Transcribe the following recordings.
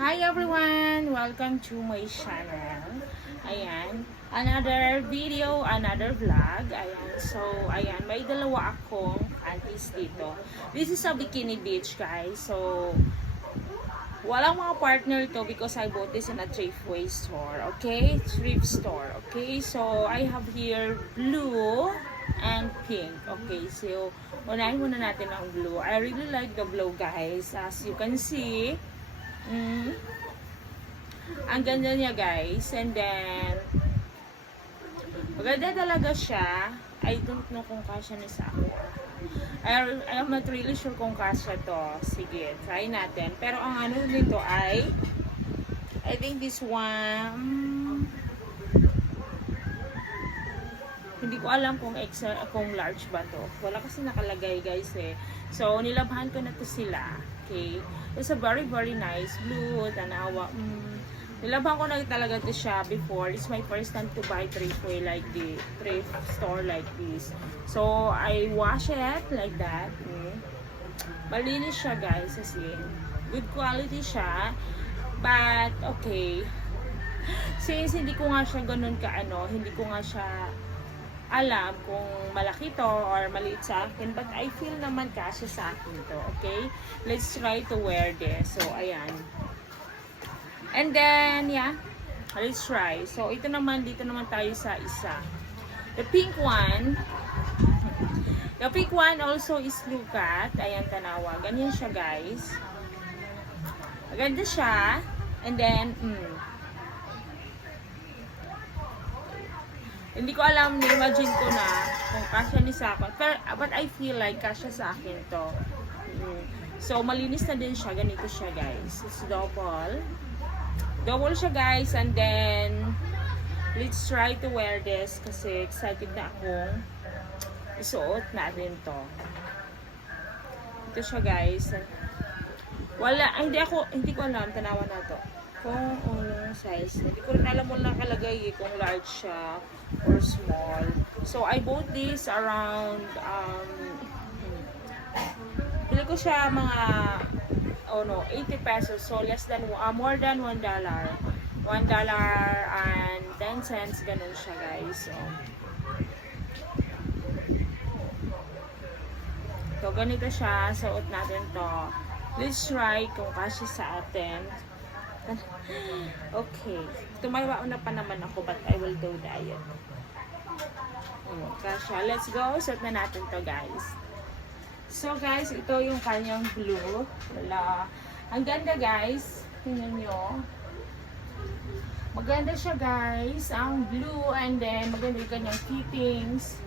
Hi everyone! Welcome to my channel. Ayan, another video, another vlog. Ayan, so ayan, may dalawa akong aunties dito. This is a bikini beach, guys. So, walang mga partner to because I bought this in a Thriftway store, okay? Thrift store, okay? So, I have here blue and pink, okay? So, unahin muna natin ang blue. I really like the blue, guys. As you can see, ang ganda niya, guys. And then, maganda talaga siya. I don't know kung kasya na sa ako. I'm not really sure kung kasya to. Sige, try natin. Pero ang ano nito ay, I think this one, hindi ko alam kung kung large ba to. Wala kasi nakalagay, guys, eh. So, nilabhan ko na to sila. Okay. It's a very, very nice blue. Tanawa. Nilabhan ko na talaga to siya before. It's my first time to buy Thriftway like the thrift store like this. So, I wash it like that. Malinis siya, guys. As in, good quality siya. But, okay. Since hindi ko nga siya ganun kaano, hindi ko nga siya alam kung malaki to or maliit sa akin, but I feel naman kasya sa akin to, okay? Let's try to wear this. So, ayan. And then, yeah, let's try. So, ito naman, dito naman tayo sa isa. The pink one also is look at. Ayan, tanawa. Ganyan siya, guys. Maganda siya. And then, hindi ko alam, imagine ko na kung kasya ni sa akin. But I feel like kasya sa akin to. So, malinis na din siya. Ganito siya, guys. It's double. Double siya, guys. And then, let's try to wear this kasi excited na akong isuot natin to. Ito siya, guys. Hindi ko alam. Tanawa na to. Kung size. Hindi ko rin alam mo nakalagay kung large siya or small. So, I bought this around, bili ko siya mga, 80 pesos. So, more than $1. $1 and 10 cents. Ganun siya, guys. So, ganito siya. Suot natin to. Let's try kung kasya sa atin. Okay. Tumawa na pa naman ako, but I will do diet. Kasha. Let's go. Suot na natin to, guys. So, guys, ito yung kanyang blue. Wala. Ang ganda, guys. Tingnan nyo. Maganda siya, guys. Ang blue. And then, maganda yung kanyang fittings.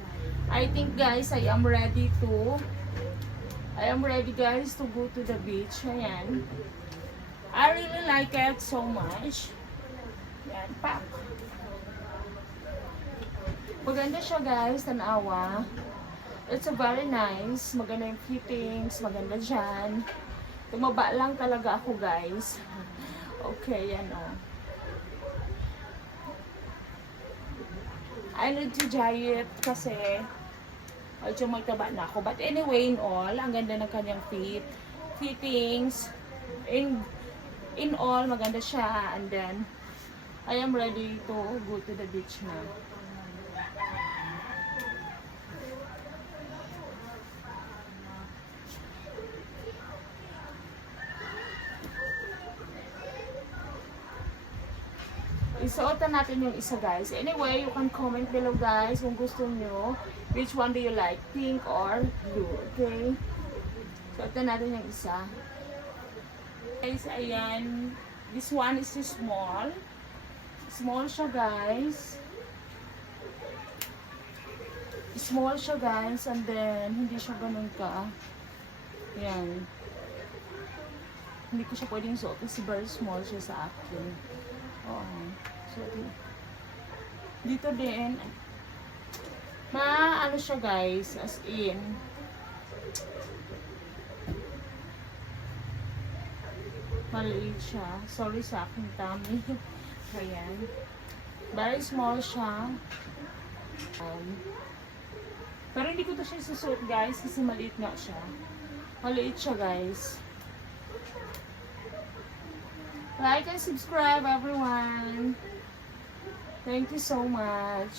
I think, guys, I am ready, guys, to go to the beach. Ayan. I really like it so much. Yan, pak. Maganda siya, guys, tanawa. It's a very nice. Maganda yung fittings, maganda dyan. Tumaba lang talaga ako, guys. Okay, yan o. I need to diet kasi medyo magtaba na ako. But anyway, in all, ang ganda ng kanyang fittings. In all, maganda siya. And then, I am ready to go to the beach na. Isuotan natin yung isa, guys. Anyway, you can comment below, guys, kung gusto nyo. Which one do you like? Pink or blue? Okay? Isuotan natin yung isa. Guys, ayan. This one is small. Small siya, guys. Small siya, guys. And then, hindi siya ganun ka. Ayan. Hindi ko siya pwedeng suot kasi very small siya sa akin. Oo. So, dito din. Ano siya, guys. As in, maliit siya. Sorry sa aking tummy. Ayan. Very small siya. Pero hindi ko to siya susuot, guys, kasi maliit nga siya. Maliit siya, guys. Like and subscribe, everyone. Thank you so much.